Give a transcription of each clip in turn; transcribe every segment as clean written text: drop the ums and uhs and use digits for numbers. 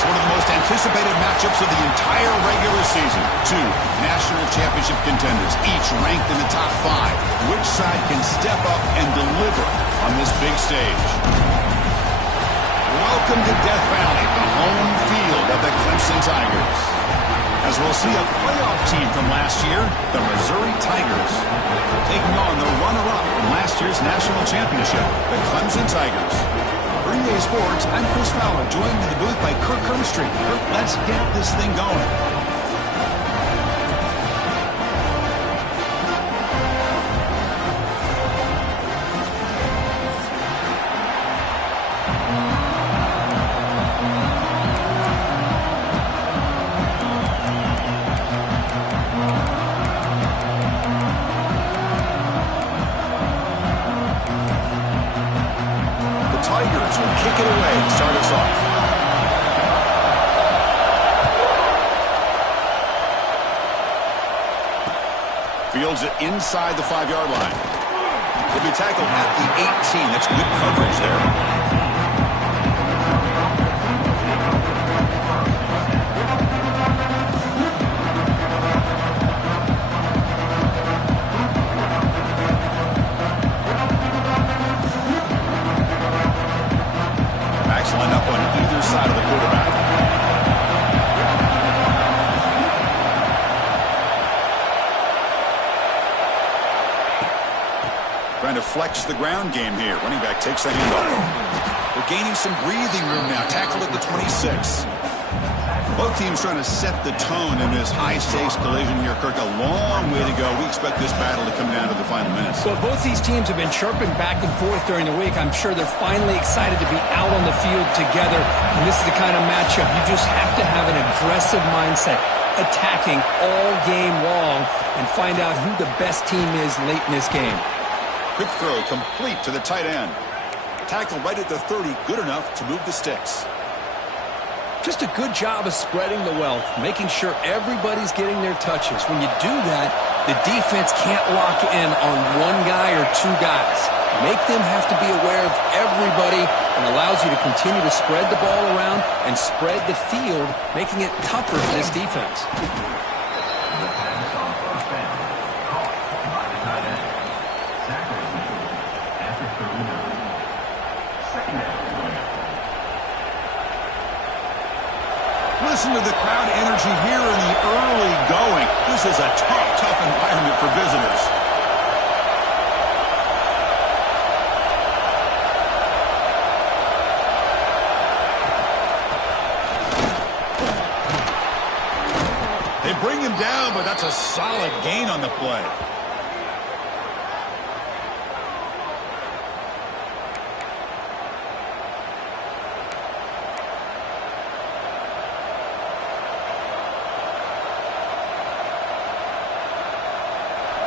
Next, one of the most anticipated matchups of the entire regular season. Two national championship contenders, each ranked in the top 5. Which side can step up and deliver on this big stage? Welcome to Death Valley, the home field of the Clemson Tigers. As we'll see a playoff team from last year, the Missouri Tigers, taking on the runner-up from last year's national championship, the Clemson Tigers. For EA Sports, I'm Chris Fowler, joined in the booth by Kirk Herbstreit. Kirk, let's get this thing going. Tigers will kick it away to start us off. Fields it inside the 5-yard line. He'll be tackled at the 18. That's good coverage there. Line up on either side of the quarterback. Trying to flex the ground game here. Running back takes the handoff. They're gaining some breathing room now. Tackled at the 26. Both teams trying to set the tone in this high-stakes collision here, Kirk. A long way to go. We expect this battle to come down to the final minutes. Well, both these teams have been chirping back and forth during the week. I'm sure they're finally excited to be out on the field together. And this is the kind of matchup you just have to have an aggressive mindset, attacking all game long, and find out who the best team is late in this game. Quick throw complete to the tight end. Tackle right at the 30. Good enough to move the sticks. Just a good job of spreading the wealth, making sure everybody's getting their touches. When you do that, the defense can't lock in on one guy or two guys. Make them have to be aware of everybody, and allows you to continue to spread the ball around and spread the field, making it tougher for this defense. Listen to the crowd energy here in the early going. This is a tough environment for visitors. They bring him down, but that's a solid gain on the play.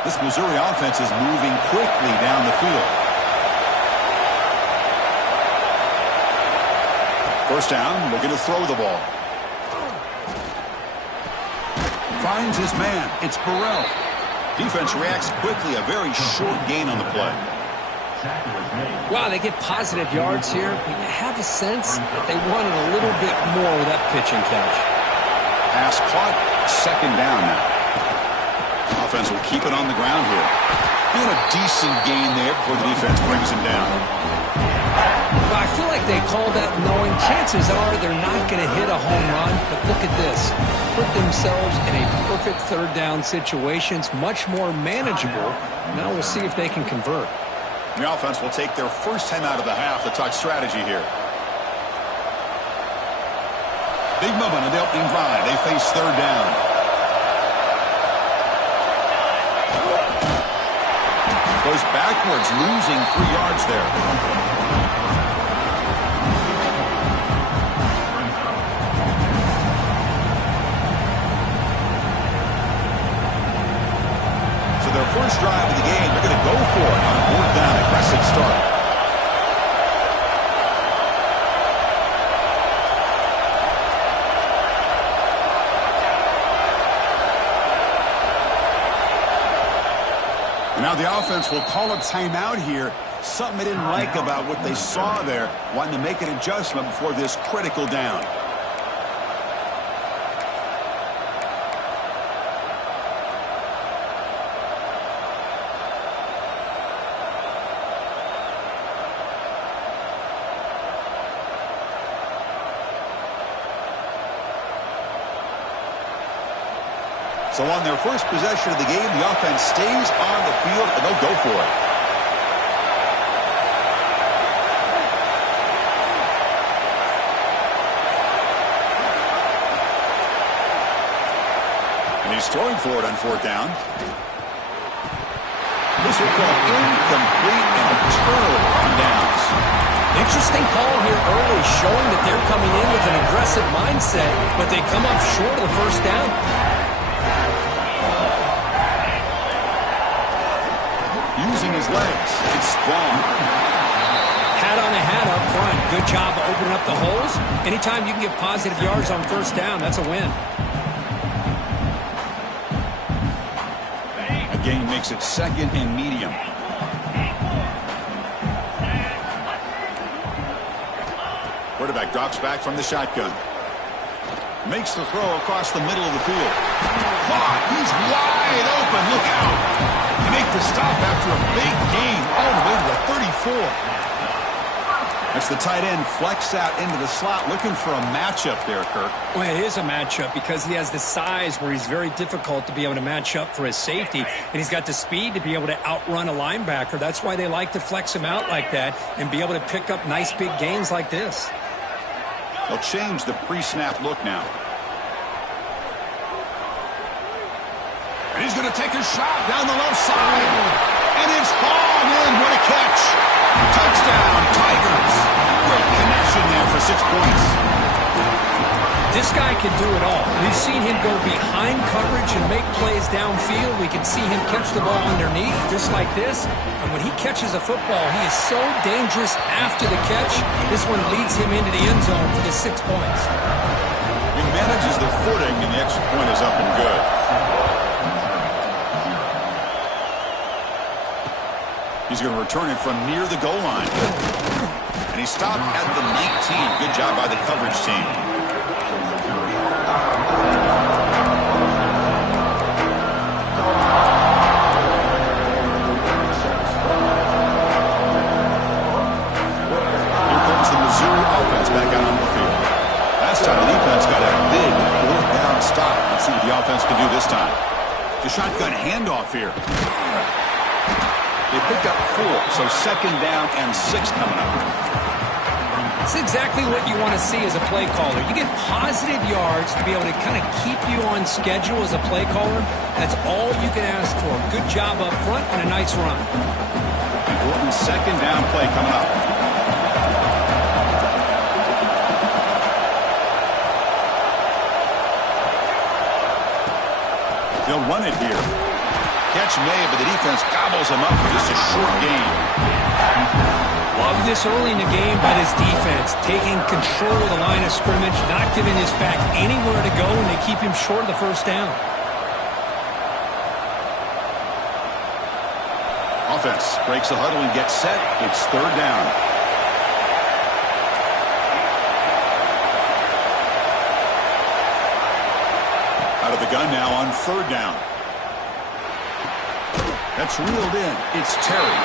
This Missouri offense is moving quickly down the field. First down, looking to throw the ball. Finds his man. It's Burrell. Defense reacts quickly. A very short gain on the play. Wow, they get positive yards here, but you have a sense that they wanted a little bit more with that pitch and catch. Pass caught. Second down now. Offense will keep it on the ground here. Doing a decent gain there before the defense brings him down. Well, I feel like they called that knowing chances are they're not going to hit a home run. But look at this. Put themselves in a perfect third down situation. It's much more manageable. Now we'll see if they can convert. The offense will take their first time out of the half to talk strategy here. Big moment in the opening drive. They face third down. Goes backwards, losing 3 yards there. So their first drive of the game, they're going to go for it on a 4th down, aggressive start. Now the offense will call a timeout here. Something they didn't like about what they saw there. Wanting to make an adjustment before this critical down. So on their first possession of the game, the offense stays on the field, and they'll go for it. And he's throwing for it on fourth down. This will call incomplete and a turnover on downs. Interesting call here early, showing that they're coming in with an aggressive mindset, but they come up short of the first down. Using his legs, it's Vaughn. Hat on a hat up front. Good job of opening up the holes. Anytime you can get positive yards on first down, that's a win. A gain makes it second and medium. Quarterback drops back from the shotgun. Makes the throw across the middle of the field. Caught. He's wide open. Look out. They make the stop after a big gain all the way to the 34. That's the tight end flex out into the slot, looking for a matchup there, Kirk. Well, it is a matchup because he has the size where he's very difficult to be able to match up for his safety, and he's got the speed to be able to outrun a linebacker. That's why they like to flex him out like that and be able to pick up nice big gains like this. They'll change the pre-snap look now. And he's going to take a shot down the left side. And it's hauled in. What a catch. Touchdown, Tigers. Great connection there for 6 points. This guy can do it all. We've seen him go behind coverage and make plays downfield. We can see him catch the ball underneath just like this. And when he catches a football, he is so dangerous after the catch. This one leads him into the end zone for the 6 points. He manages the footing, and the extra point is up and good. He's going to return it from near the goal line. And he stopped at the 19. Good job by the coverage team. Here comes the Missouri offense back out on the field. Last time the defense got a big fourth down stop. Let's see what the offense can do this time. The shotgun handoff here. They picked up 4, so second down and 6 coming up. It's exactly what you want to see as a play caller. You get positive yards to be able to kind of keep you on schedule as a play caller. That's all you can ask for. Good job up front and a nice run. Important second down play coming up. They'll run it here. Catch made, but the defense gobbles him up for just a short gain. Love this early in the game by this defense, taking control of the line of scrimmage, not giving this back anywhere to go, and they keep him short of the first down. Offense breaks the huddle and gets set. It's third down. Out of the gun now on third down. That's reeled in. It's Terry.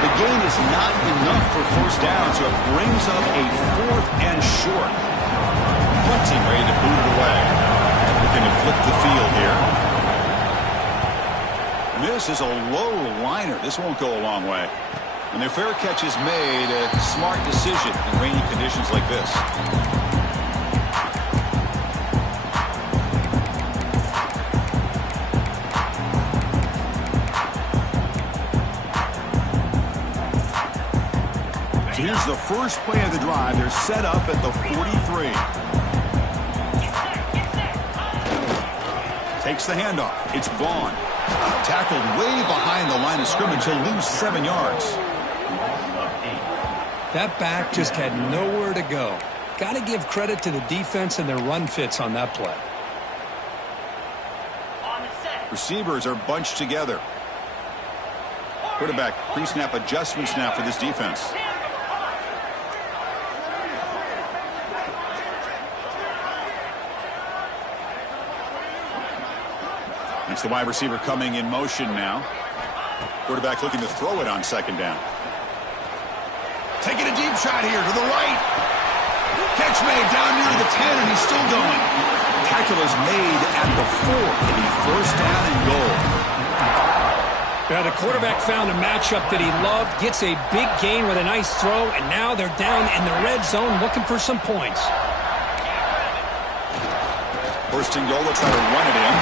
The gain is not enough for first down, so it brings up a 4th and short. Punting ready to boot it away. Looking to flip the field here. And this is a low liner. This won't go a long way. When their fair catch is made, a smart decision in rainy conditions like this. Here's the first play of the drive. They're set up at the 43. Takes the handoff. It's Vaughn. Tackled way behind the line of scrimmage. He'll lose 7 yards. That back just had nowhere to go. Got to give credit to the defense and their run fits on that play. Receivers are bunched together. Quarterback pre-snap adjustments now for this defense. It's the wide receiver coming in motion now. Quarterback looking to throw it on second down. Taking a deep shot here to the right. Catch made down near the 10, and he's still going. tackle is made at the 4. It'll be first down and goal. Yeah, the quarterback found a matchup that he loved, gets a big gain with a nice throw, and now they're down in the red zone looking for some points. First and goal, they'll try to run it in.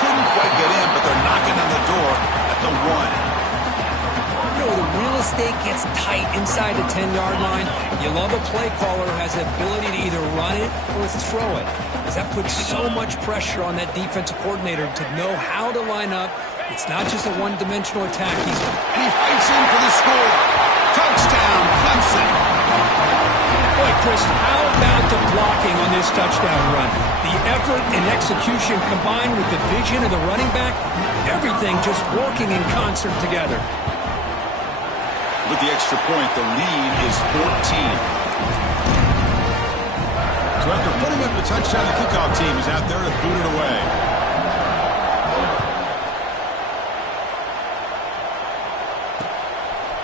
Couldn't quite get in, but they're knocking on the door at the 1. You know, the real estate gets tight inside the 10-yard line. You love a play caller who has the ability to either run it or throw it, because that puts so much pressure on that defensive coordinator to know how to line up. It's not just a one-dimensional attack. He fights in for the score. Touchdown, Clemson. Boy, Chris, how about the blocking on this touchdown run? The effort and execution combined with the vision of the running back, everything just working in concert together. With the extra point, the lead is 14. So after putting up the touchdown, the kickoff team is out there to boot it away.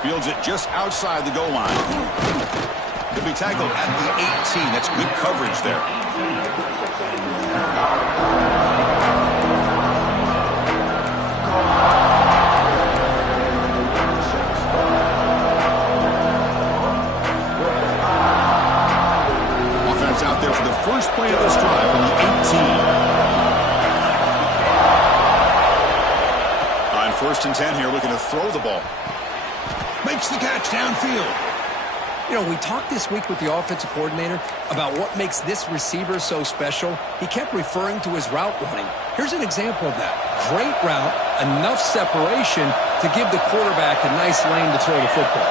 Fields it just outside the goal line. He'll be tackled at the 18. That's good coverage there. Offense out there for the first play of this drive from the 18. On first and 10 here, looking to throw the ball. Makes the catch downfield. You know, we talked this week with the offensive coordinator about what makes this receiver so special. He kept referring to his route running. Here's an example of that. Great route, enough separation to give the quarterback a nice lane to throw the football.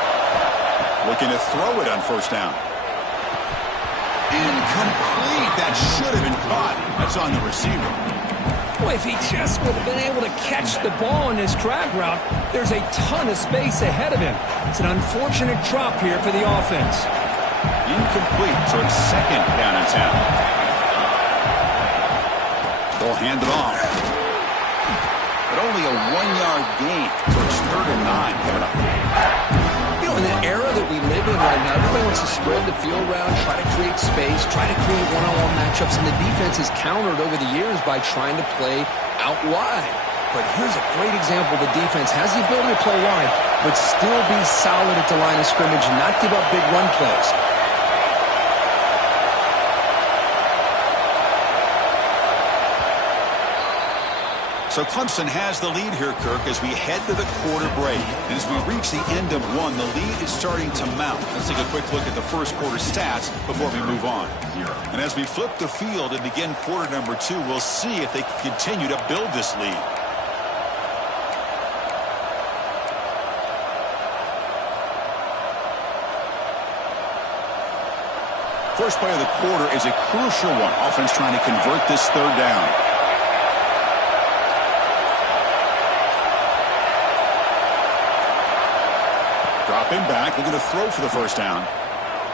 Looking to throw it on first down. Incomplete. That should have been caught. That's on the receiver. Boy, if he just would have been able to catch the ball in this drag route, there's a ton of space ahead of him. It's an unfortunate drop here for the offense. Incomplete, so it's second down and 10. They'll hand it off. But only a 1-yard gain, so it's third and 9 coming up. You know, in the era that we live in right now, everybody wants to spread the field around, try to create space, try to create one-on-one matchups, and the defense has countered over the years by trying to play out wide. But here's a great example. The defense has the ability to play wide, but still be solid at the line of scrimmage and not give up big run plays. So Clemson has the lead here, Kirk, as we head to the quarter break. And as we reach the end of one, the lead is starting to mount. Let's take a quick look at the first quarter stats before we move on. And as we flip the field and begin quarter number 2, we'll see if they can continue to build this lead. First play of the quarter is a crucial one. Offense trying to convert this third down. Dropping back, looking to throw for the first down.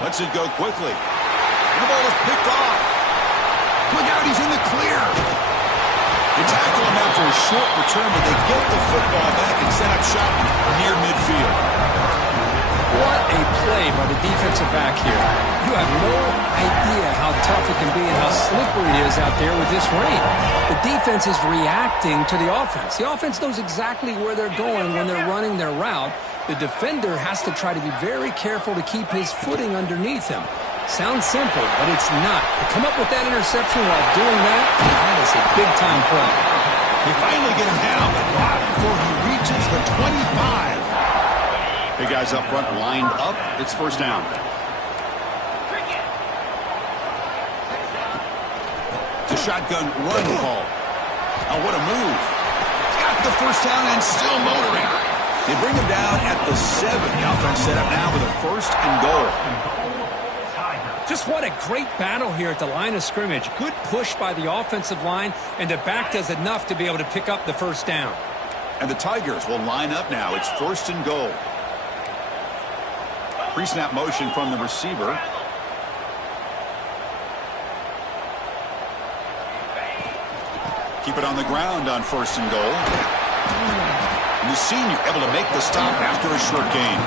Lets it go quickly. And the ball is picked off. Look out, he's in the clear. They tackle him after a short return, but they get the football back and set up shop near midfield. What a play by the defensive back here. You have no idea how tough it can be and how slippery it is out there with this rain. The defense is reacting to the offense. The offense knows exactly where they're going when they're running their route. The defender has to try to be very careful to keep his footing underneath him. Sounds simple, but it's not. To come up with that interception while doing that, that is a big-time play. They finally get him down the block before he reaches the 25. Big guys up front lined up. It's first down. It's a shotgun run call. Oh, what a move. Got the first down and still motoring. They bring him down at the 7. The offense set up now with a first and goal. Just what a great battle here at the line of scrimmage. Good push by the offensive line, and the back does enough to be able to pick up the first down. And the Tigers will line up now. It's first and goal. Pre-snap motion from the receiver. Keep it on the ground on first and goal. And the senior able to make the stop after a short gain.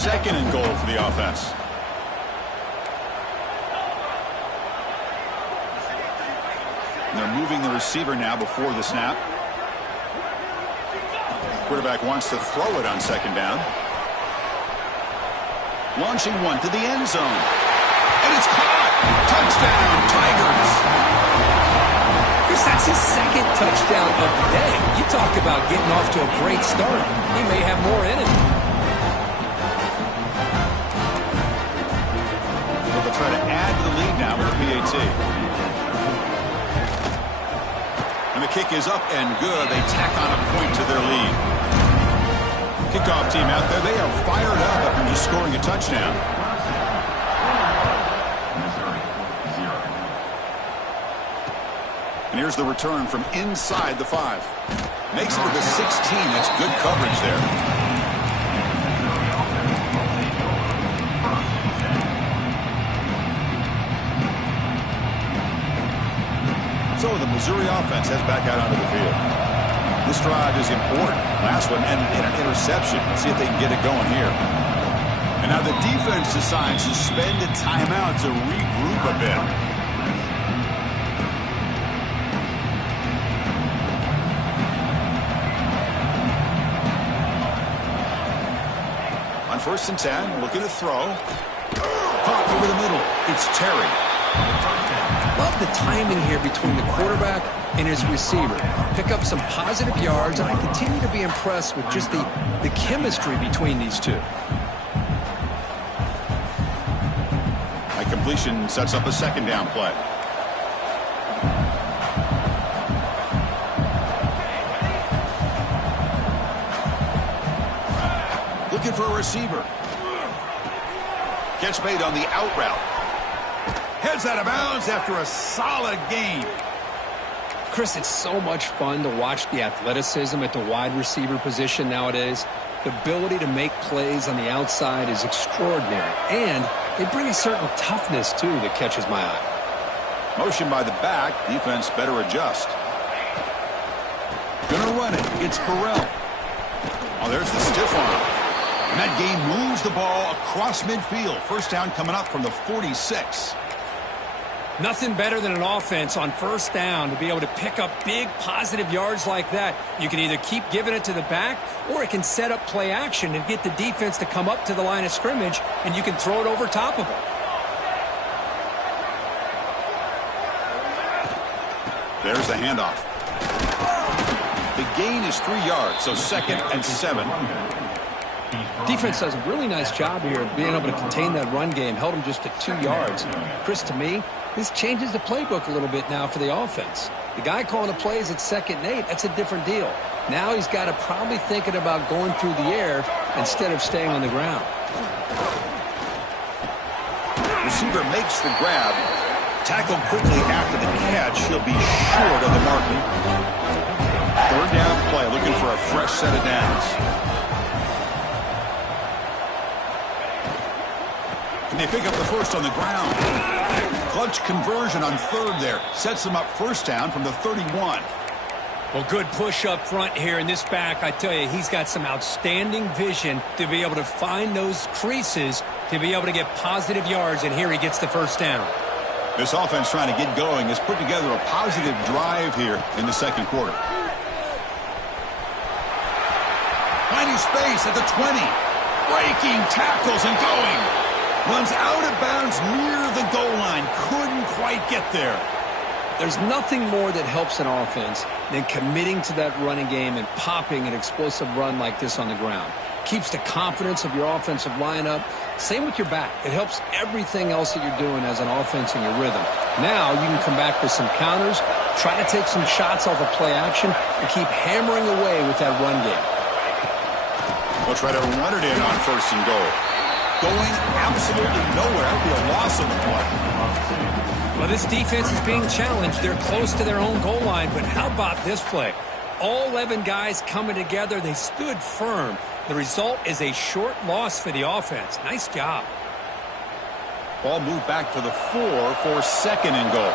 second and goal for the offense. And they're moving the receiver now before the snap. Quarterback wants to throw it on second down. Launching one to the end zone. And it's caught! Touchdown, Tigers! Chris, that's his second touchdown of the day. You talk about getting off to a great start. He may have more in him. They'll try to add to the lead now with the PAT. And the kick is up and good. They tack on a point to their lead. Kickoff team out there. They are fired up after just scoring a touchdown. And here's the return from inside the 5. Makes it to the 16. That's good coverage there. So the Missouri offense heads back out onto the field. This drive is important. Last one ended in an interception. Let's see if they can get it going here. And now the defense decides to spend a timeout to regroup a bit. On 1st and 10, looking to throw. Caught over the middle. It's Terry. Love the timing here between the quarterback and his receiver. Pick up some positive yards, and I continue to be impressed with just the chemistry between these two. A completion sets up a second down play. Looking for a receiver. Catch made on the out route. Heads out of bounds after a solid game. Chris, it's so much fun to watch the athleticism at the wide receiver position nowadays. The ability to make plays on the outside is extraordinary. And they bring a certain toughness, too, that catches my eye. Motion by the back. Defense better adjust. Gonna run it. It's Burrell. Oh, there's the stiff arm. And that game moves the ball across midfield. First down coming up from the 46. Nothing better than an offense on 1st down to be able to pick up big positive yards like that. You can either keep giving it to the back, or it can set up play action and get the defense to come up to the line of scrimmage, and you can throw it over top of them. There's the handoff. The gain is 3 yards, so 2nd and 7. Defense does a really nice job here of being able to contain that run game. Held them just to 2 yards. Chris, to me, this changes the playbook a little bit now for the offense. The guy calling the plays at 2nd and 8, that's a different deal. Now he's got to probably thinking about going through the air instead of staying on the ground. Receiver makes the grab. Tackled quickly after the catch. He'll be short of the marker. 3rd down play, looking for a fresh set of downs. And they pick up the first on the ground. Clutch conversion on 3rd there. Sets them up 1st down from the 31. Well, good push up front here in this back. I tell you, he's got some outstanding vision to be able to find those creases to be able to get positive yards, and here he gets the 1st down. This offense trying to get going has put together a positive drive here in the 2nd quarter. Finding space at the 20. Breaking tackles and going. Runs out of bounds near the goal line. Couldn't quite get there. There's nothing more that helps an offense than committing to that running game and popping an explosive run like this on the ground. Keeps the confidence of your offensive lineup. Same with your back. It helps everything else that you're doing as an offense in your rhythm. Now you can come back with some counters, try to take some shots off of play action, and keep hammering away with that run game. We'll try to run it in on 1st and goal. Going absolutely nowhere. It'll be a loss on the play. Well, this defense is being challenged. They're close to their own goal line, but how about this play? All 11 guys coming together. They stood firm. The result is a short loss for the offense. Nice job. Ball moved back to the 4 for 2nd and goal.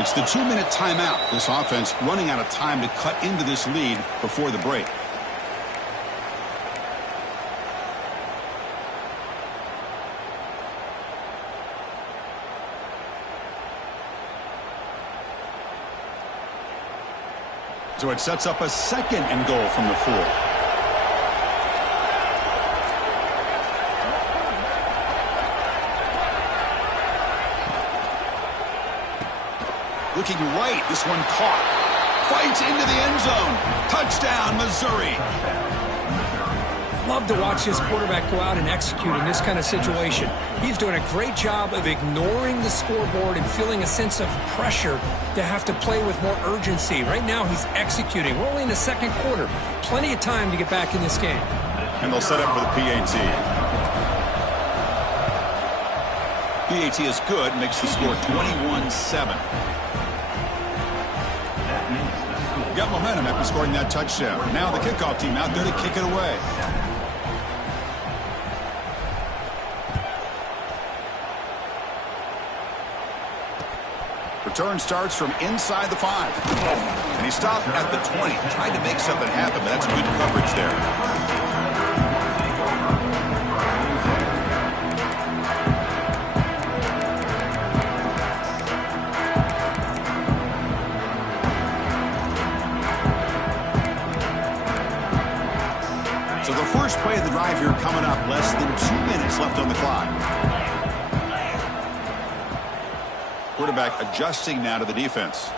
It's the 2-minute timeout. This offense running out of time to cut into this lead before the break. So it sets up a 2nd and goal from the 4. Looking right, this one caught. Fights into the end zone. Touchdown, Missouri. Love to watch this quarterback go out and execute in this kind of situation. He's doing a great job of ignoring the scoreboard and feeling a sense of pressure to have to play with more urgency. Right now, he's executing. We're only in the 2nd quarter. Plenty of time to get back in this game. And they'll set up for the PAT. PAT is good, makes the score 21-7. Got momentum after scoring that touchdown. Now the kickoff team out there to kick it away. Return starts from inside the 5. And he stopped at the 20. Tried to make something happen, but that's good coverage there. So the first play of the drive here coming up. Less than 2 minutes left on the clock. Quarterback adjusting now to the defense.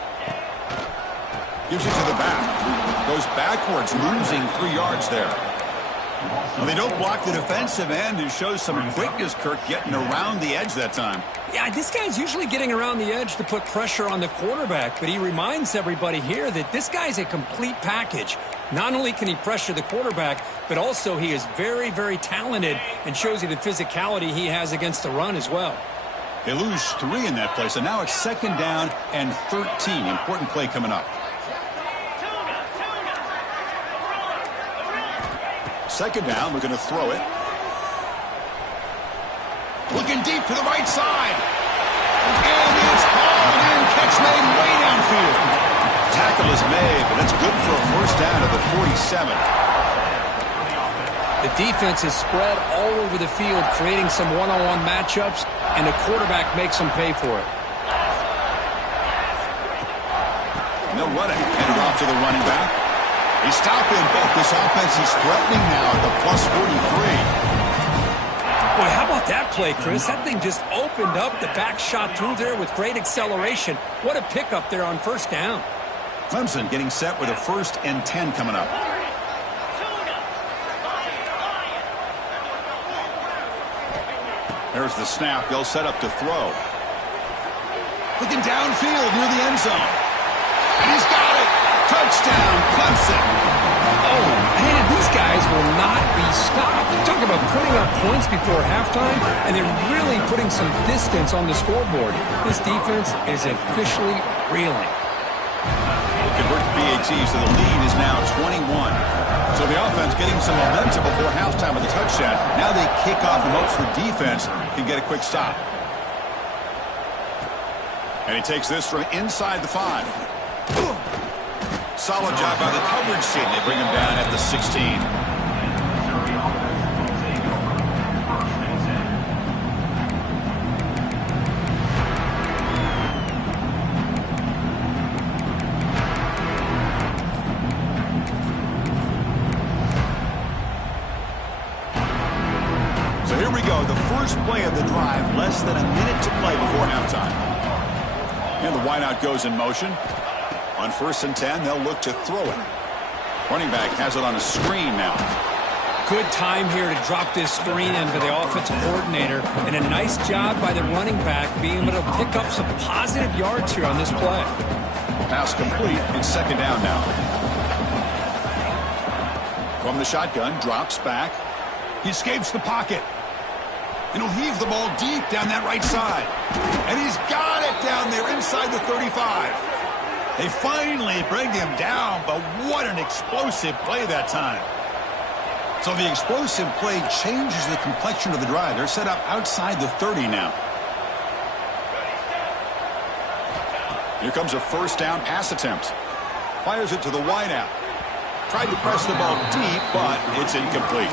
Gives it to the back. Goes backwards, losing 3 yards there. Well, they don't block the defensive end and shows some quickness, Kirk, getting around the edge that time. Yeah, this guy's usually getting around the edge to put pressure on the quarterback, but he reminds everybody here that this guy's a complete package. Not only can he pressure the quarterback, but also he is very, very talented and shows you the physicality he has against the run as well. They lose 3 in that play, so now it's 2nd down and 13. Important play coming up. 2nd down, looking to throw it. Looking deep to the right side. And it's hauled in. Catch made way downfield. Tackle is made, but it's good for a first down at the 47. The defense is spread all over the field, creating some one-on-one matchups, and the quarterback makes them pay for it. No running. Handed off to the running back. He's stopping, but this offense is threatening now at the plus 43. Boy, how about that play, Chris? That thing just opened up. The back shot through there with great acceleration. What a pickup there on first down. Clemson getting set with a 1st and 10 coming up. There's the snap. They'll set up to throw. Looking downfield near the end zone. And he's got it. Touchdown, Clemson. Oh, man, these guys will not be stopped. Talk about putting up points before halftime, and they're really putting some distance on the scoreboard. This defense is officially reeling. Convert the PATs, so the lead is now 21. So the offense getting some momentum before halftime with a touchdown. Now they kick off in hopes the defense can get a quick stop. And he takes this from inside the 5. Solid job by the coverage team. They bring him down at the 16. So here we go. The first play of the drive. Less than a minute to play before halftime. And the wideout goes in motion. On 1st and 10, they'll look to throw it. Running back has it on a screen now. Good time here to drop this screen into the offensive coordinator, and a nice job by the running back being able to pick up some positive yards here on this play. Pass complete. It's 2nd down now. From the shotgun, drops back. He escapes the pocket. And he'll heave the ball deep down that right side. And he's got it down there inside the 35. They finally bring him down, but what an explosive play that time. So the explosive play changes the complexion of the drive. They're set up outside the 30 now. Here comes a 1st down pass attempt. Fires it to the wideout. Tried to press the ball deep, but it's incomplete.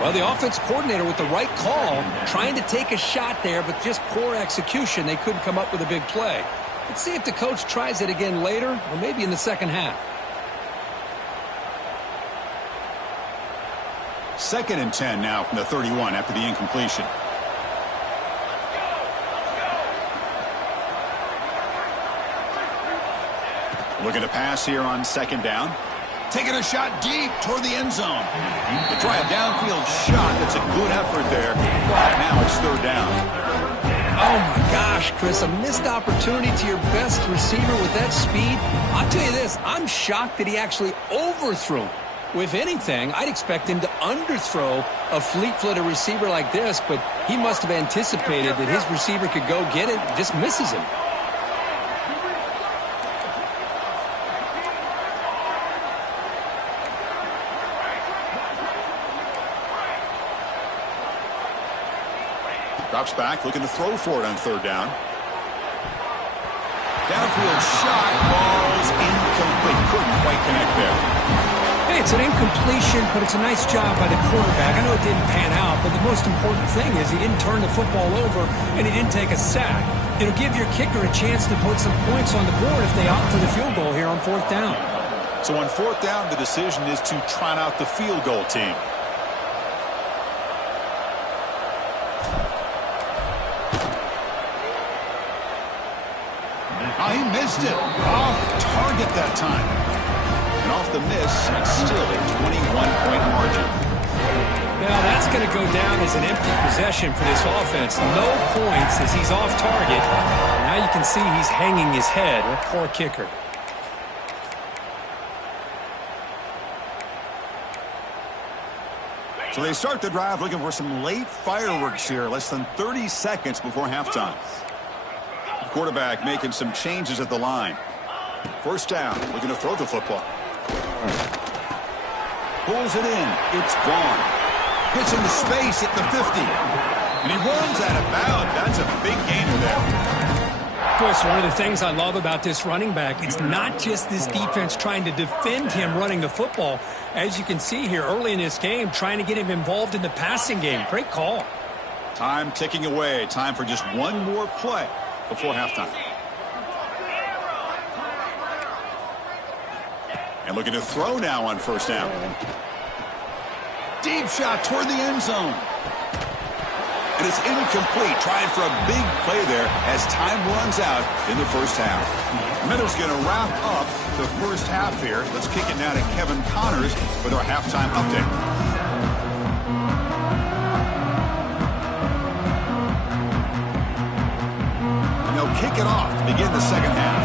Well, the offense coordinator with the right call, trying to take a shot there, but just poor execution. They couldn't come up with a big play. Let's see if the coach tries it again later, or maybe in the second half. 2nd and 10 now from the 31 after the incompletion. Looking to pass here on 2nd down. Taking a shot deep toward the end zone. To try a downfield shot. That's a good effort there. But now it's 3rd down. Oh, my gosh, Chris, a missed opportunity to your best receiver with that speed. I'll tell you this, I'm shocked that he actually overthrew. If anything, I'd expect him to underthrow a fleet-footed receiver like this, but he must have anticipated that his receiver could go get it and just misses him. Drops back, looking to throw for it on 3rd down. Downfield shot, falls incomplete. Couldn't quite connect there. Hey, it's an incompletion, but it's a nice job by the quarterback. I know it didn't pan out, but the most important thing is he didn't turn the football over and he didn't take a sack. It'll give your kicker a chance to put some points on the board if they opt for the field goal here on 4th down. So on 4th down, the decision is to trot out the field goal team. He missed it. Off target that time. And off the miss, it's still a 21-point margin. Now that's going to go down as an empty possession for this offense. No points as he's off target. Now you can see he's hanging his head. A poor kicker. So they start the drive looking for some late fireworks here. Less than 30 seconds before halftime. Quarterback making some changes at the line. 1st down, looking to throw the football. Pulls it in. It's gone. Gets into space at the 50. And he runs out of bounds. That's a big gainer there. Boy, it's one of the things I love about this running back. It's not just this defense trying to defend him running the football. As you can see here early in this game, trying to get him involved in the passing game. Great call. Time ticking away. Time for just one more play before halftime. And looking to throw now on 1st down. Deep shot toward the end zone. And it's incomplete. Trying for a big play there as time runs out in the 1st half. Meadows going to wrap up the 1st half here. Let's kick it now to Kevin Connors with our halftime update. Kick it off to begin the 2nd half.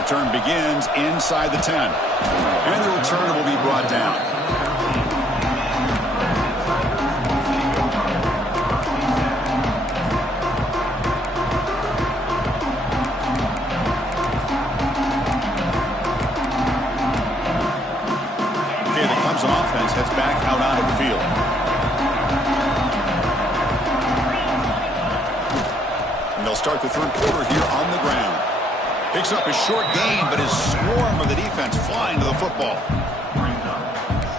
Return begins inside the 10. And the return will be brought down. Offense heads back out onto the field. And they'll start the 3rd quarter here on the ground. Picks up a short gain, but his swarm of the defense flying to the football.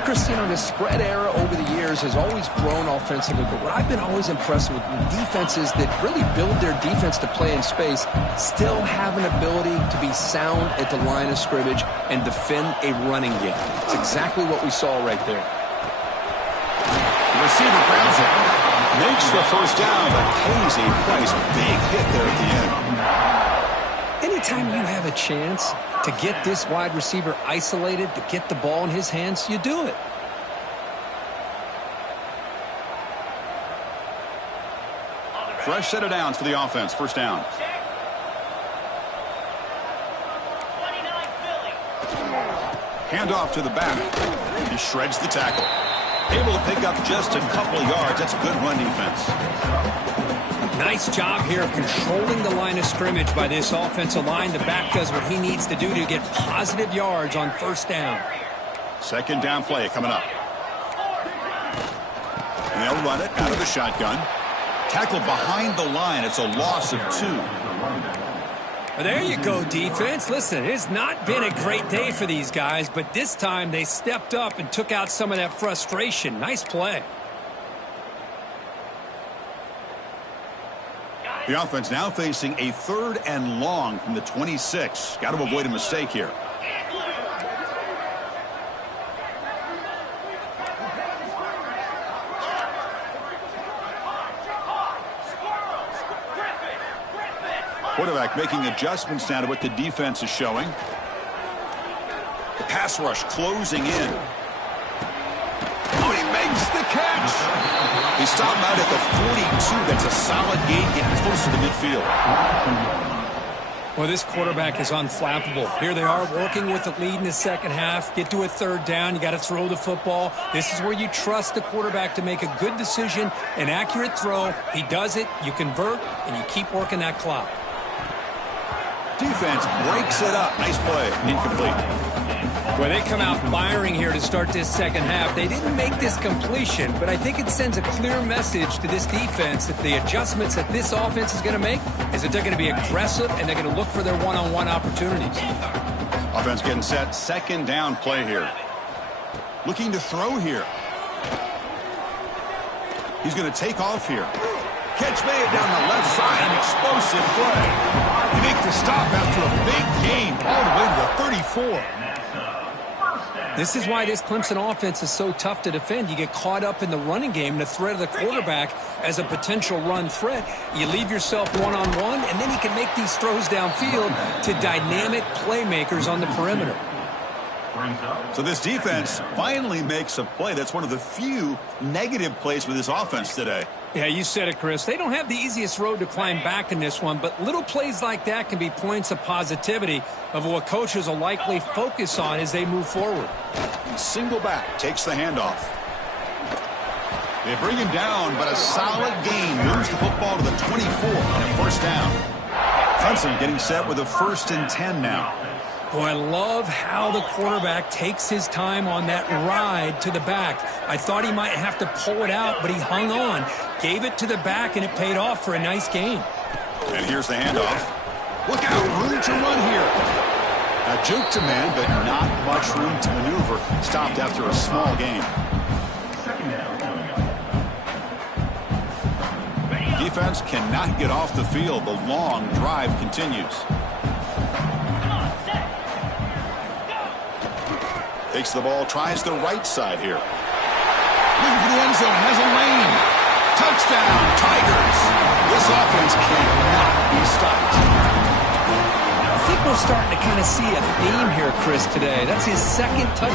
Chris, the spread era over the years has always grown offensively, but what I've been always impressed with defenses that really build their defense to play in space still have an ability to be sound at the line of scrimmage and defend a running game. It's exactly what we saw right there. The receiver grabs it. Makes the 1st down, but pays a price. Big hit there at the end. Anytime you have a chance to get this wide receiver isolated, to get the ball in his hands, you do it. Fresh set of downs for the offense. 1st down. Handoff to the back. He shreds the tackle. Able to pick up just a couple of yards. That's a good run defense. Nice job here of controlling the line of scrimmage by this offensive line. The back does what he needs to do to get positive yards on 1st down. 2nd down play coming up. And they'll run it out of the shotgun. Tackle behind the line. It's a loss of 2. Well, there you go, defense. Listen, it's not been a great day for these guys, but this time they stepped up and took out some of that frustration. Nice play. The offense now facing a 3rd and long from the 26. Got to avoid a mistake here. Quarterback making adjustments now to what the defense is showing. The pass rush closing in. Oh, he makes the catch. He stopped out at the 42. That's a solid gain, getting closer to midfield. Well, this quarterback is unflappable. Here they are working with the lead in the second half. Get to a 3rd down. You got to throw the football. This is where you trust the quarterback to make a good decision, an accurate throw. He does it, you convert, and you keep working that clock. Defense breaks it up. Nice play. Incomplete. Well, they come out firing here to start this second half. They didn't make this completion, but I think it sends a clear message to this defense that the adjustments that this offense is going to make is that they're going to be aggressive and they're going to look for their one-on-one opportunities. Offense getting set. 2nd down play here. Looking to throw here. He's going to take off here. Catch made down the left side. An explosive play. He makes the stop after a big gain all the way to the 34. This is why this Clemson offense is so tough to defend. You get caught up in the running game and the threat of the quarterback as a potential run threat. You leave yourself one-on-one, and then he can make these throws downfield to dynamic playmakers on the perimeter. So this defense finally makes a play. That's one of the few negative plays for this offense today. Yeah, you said it, Chris. They don't have the easiest road to climb back in this one, but little plays like that can be points of positivity of what coaches will likely focus on as they move forward. Single back takes the handoff. They bring him down, but a solid gain moves the football to the 24 and a 1st down. Clemson getting set with a 1st and 10 now. Boy, I love how the quarterback takes his time on that ride to the back. I thought he might have to pull it out, but he hung on, gave it to the back, and it paid off for a nice gain. And here's the handoff. Look out, room to run here. A juke to man, but not much room to maneuver. Stopped after a small gain. Defense cannot get off the field. The long drive continues. Takes the ball, tries the right side here. Looking for the end zone, has a lane. Touchdown, Tigers. This offense cannot be stopped. I think we're starting to kind of see a theme here, Chris, today. That's his 2nd touchdown.